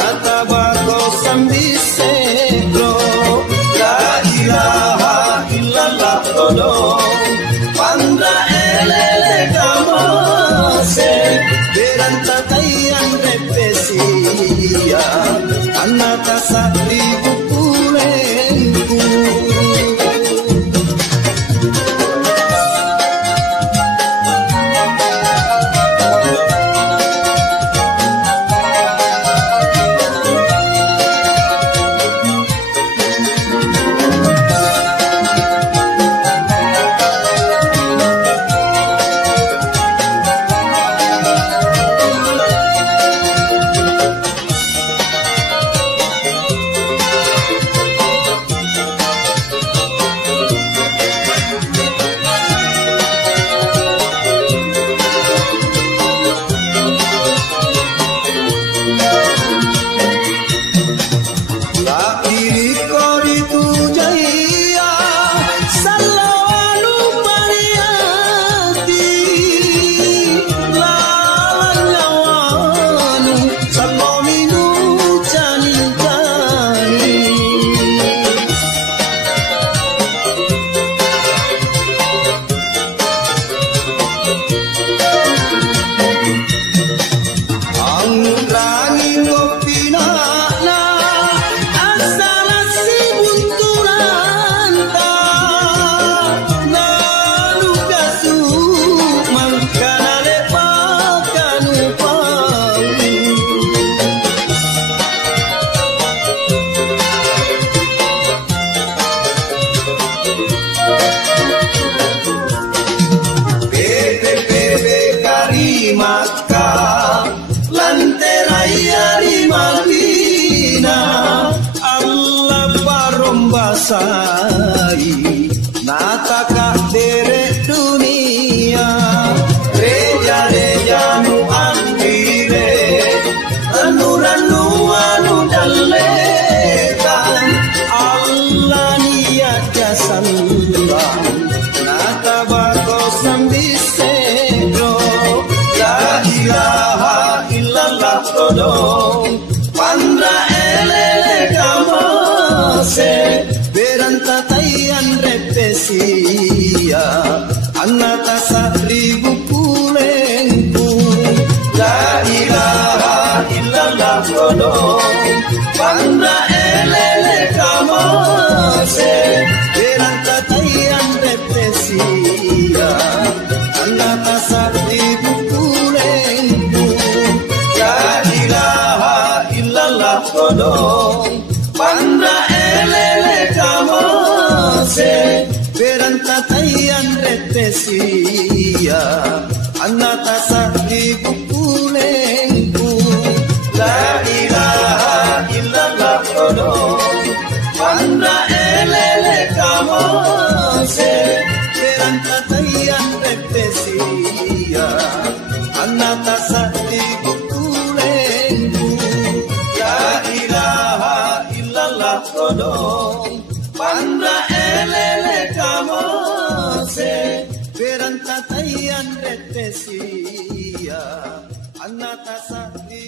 Natabako sambisekro la ilaha illallah todong pandra elele kamase beranta tayan repesia anata satri bukulenku. Maka lanteraya di Madinah Allah barombasai nataka dere dunia reja nu andire ranu anu dalekan Allah niat jasambang natabako sambisekro la ilaha illallah todong pandra elele kamase beranta tayan repesia anata satribu kulengku la ilaha illallah todong pandra elele kamase beranta tayan repesia anata satribu todong pandra elele kamase beranta tayan retesia anata sakti bukulengku la ilaha illallah todong pandra elele kamase beranta tayan retesia anata sakti todong pandra elele kamase beranta tayan retesia anata sakti